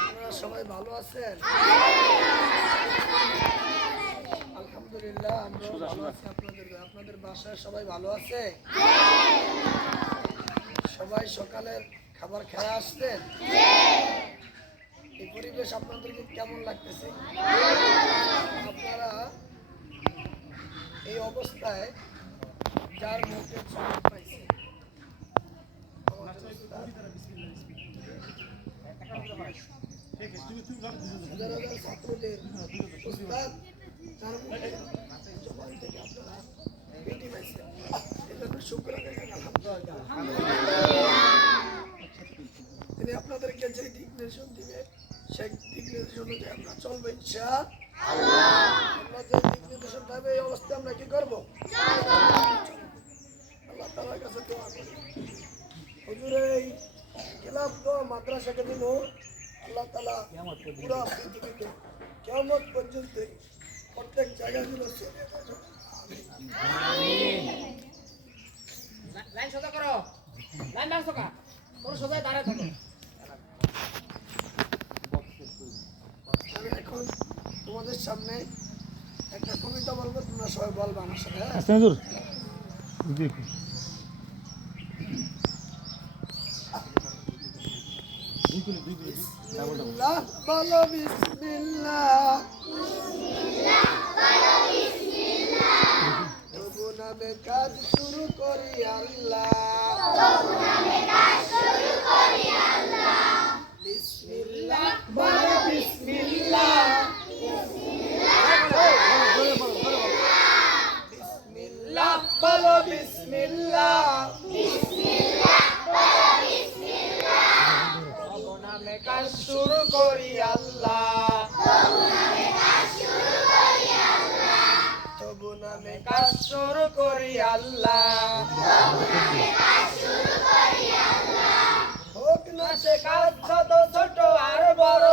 আপনারা সবাই ভালো আছেন? আলহামদুলিল্লাহ, আমরাও ভালো আছি। আপনাদের বাসায় সবাই ভালো আছে? সবাই সকালের খাবার খেয়ে আসছেন? এই পরিবেশ আপনাদেরকে কেমন লাগতেছে? আপনারা এই অবস্থায় যার মুখে চমক পাইছে, ছাত্রদের উস্তাদ তার মুখে জবান থেকে আপনারা পেটি পাইছেন, এজন্য শুকর দেখেন আলহামদুলিল্লাহ। তিনি আপনাদেরকে যে দিক নির্দেশন দিবে সেই দিক নির্দেশন অনুযায়ী আমরা চলবো ইনশাআল্লাহ। আমরা যে দিক নির্দেশন পাবে এই অবস্থায় আমরা কি করবো? আল্লাহ তাআলার কাছে দোয়া করি, হুজুর এই ক্লাব মাদ্রাসাকে দিন আল্লাহ তাআলা পুরা পৃথিবীতে কিয়ামত পর্যন্ত প্রত্যেক জায়গাগুলো চলে যাবে। লাইন সোজা করো, লাইন বাঁধো কা তোর সোজা দাঁড়ায় থাকো। আমি এখন তোমাদের সামনে একটা কবিতা বলবো, তোমরা সবাই বলবা আমার সাথে। বিসমিল্লাহ বলো বিসমিল্লাহ, তবু নামে কাজ শুরু করি আল্লাহ, বিসমিল্লাহ বলো বিসমিল্লাহ, বিসমিল্লাহ বলো বিসমিল্লাহ, কাজ শুরু করি আল্লাহ, তবু নামে কাজ শুরু করি আল্লাহ, হোক না সে কাজ ছোট ছোট আর বড়,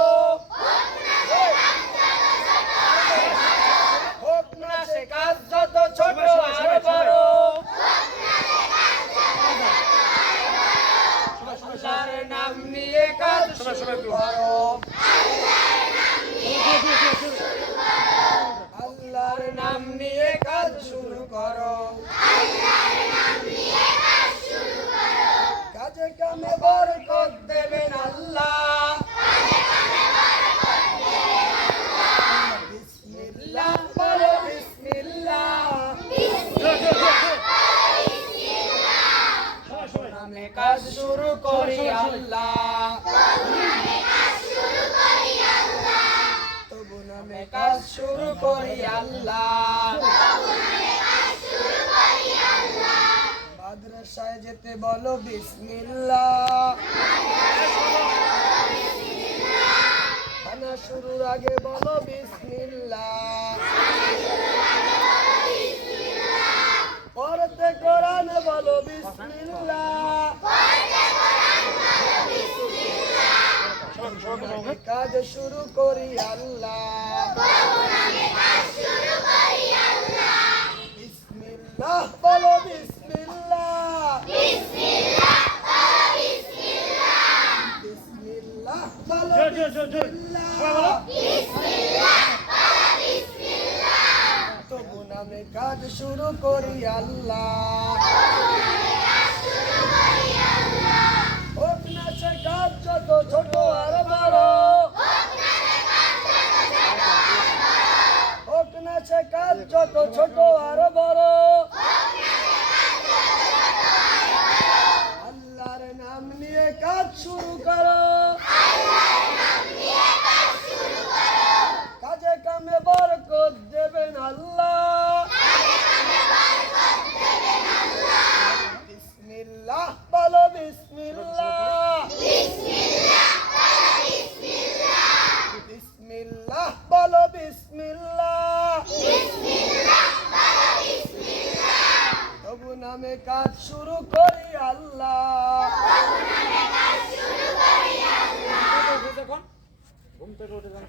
হোক না সে কাজ যত ছোট আর বড়, আল্লাহর নাম নিয়ে কাজ শুরু করো, আল্লাহর নাম নিয়ে কাজ শুরু করো, কাজে কামে বরকত দেবেন আল্লাহ, বিসমিল্লাহ বলো বিসমিল্লাহ, নামে কাজ শুরু করি আল্লাহ, তবু নামে কাজ শুরু করি আল্লাহ, মাদ্রাসায় যেতে বলো বিসমিল্লাহ, খানা শুরুর আগে বলো বিসমিল্লাহ, পড়তে কোরআন বলো বিসমিল্লাহ, কাজ শুরু করি আল্লাহ, বিসমিল্লাহ বলো বিসমিল্লাহ, বিসমিল্লাহ বলো বিসমিল্লাহ, তবু নামে কাজ শুরু করি আল্লাহ, হোক না সে কাজ যত ছোট আর বড়, হোক না সে কাজ যত ছোট আর বড়, আল্লাহর নাম নিয়ে কাজ শুরু করো, কাজে কামে বরকত দেবেন আল্লাহ, বিসমিল্লাহ বলো বিসমিল্লাহ, বিসমিল্লাহ বলো বিসমিল্লাহ, তবু নামে কাজ শুরু করি আল্লাহ, ঘুম থেকে উঠে যান।